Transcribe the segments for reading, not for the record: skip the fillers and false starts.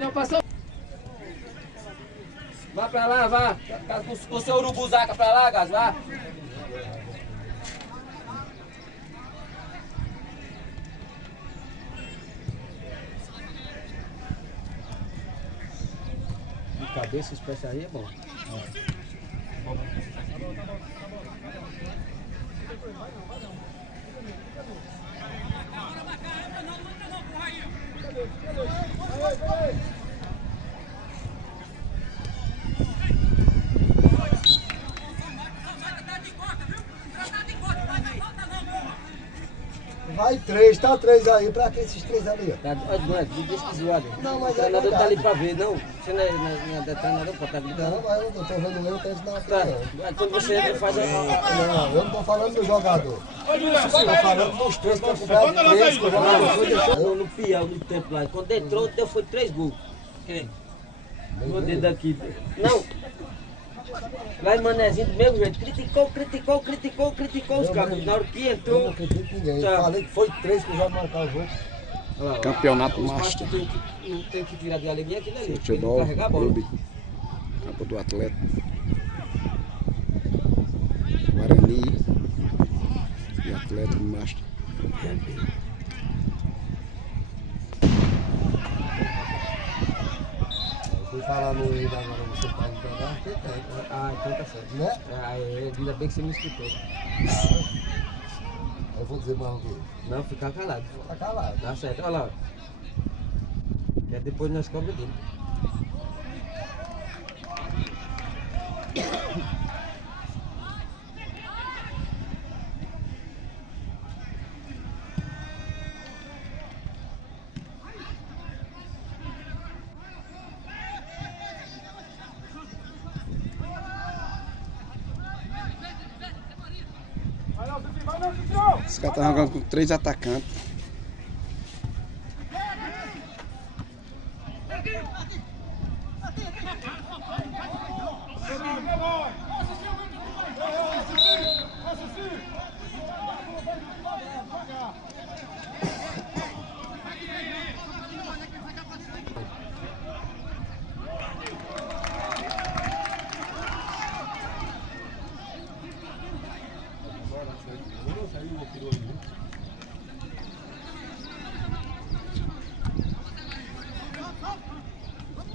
Não, passou. Vá pra lá, vá. O seu urubuzaca pra lá, Gás, vá. De cabeça, os pés aí é bom. Vai três, tá três aí, pra que esses três ali, ó? Tá, não é, deixa que zoado. Não, O mas é treinador tá verdade. ali pra ver, não. Você não é treinador, pô, tá gritando. Não, mas eu não tô vendo eu, penso na Tá, quando você entra, faz a... Não, eu não tô falando do jogador. Eu tô falando dos três que eu comprei três, que eu Não, foi já deixou no Piau, no tempo lá. Quando entrou, deu foi 3 gols. Quem? No dedo aqui. Não. Lá em Manezinho, do mesmo jeito. Criticou os cabos. Na hora que Eu entrou... não acredito em ninguém. Tá. Eu falei que foi três que já marcaram o jogo. Olha lá, ó. Campeonato Os Master. pastos não tem que tirar de alegria aquilo ali. Tem que Futebol, carregar a bola. clube, campo do atleta. Guarani e Atlético Master. Eu fui falar no Ida agora, você pode pegar, tem tempo, Ah, então tá certo. né? Ah, ainda bem que você me escutou. Eu vou dizer mais o quê? Não, ficar calado. Tá calado. Tá certo, olha lá. Que depois nós cobramos dele. Os caras estão jogando com 3 atacantes.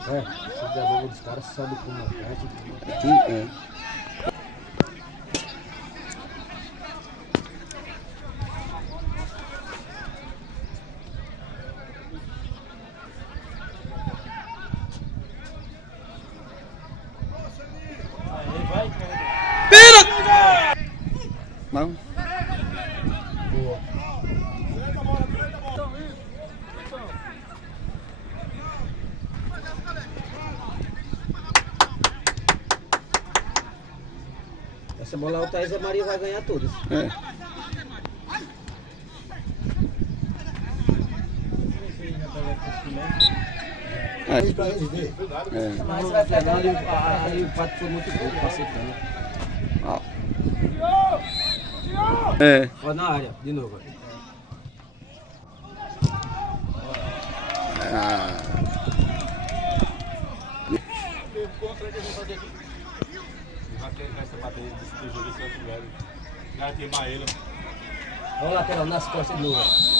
É, se der bola dos caras, sobe com uma caixa. Aqui, é. Não? Essa bola alta aí, Zé Maria vai ganhar todas. É. Aí pra eles verem. É. Mas vai pegar ali, o pato foi muito bom, passecando. Ó. É. Ó, na área, de novo. Ah. Olha o lateral nas costas de novo.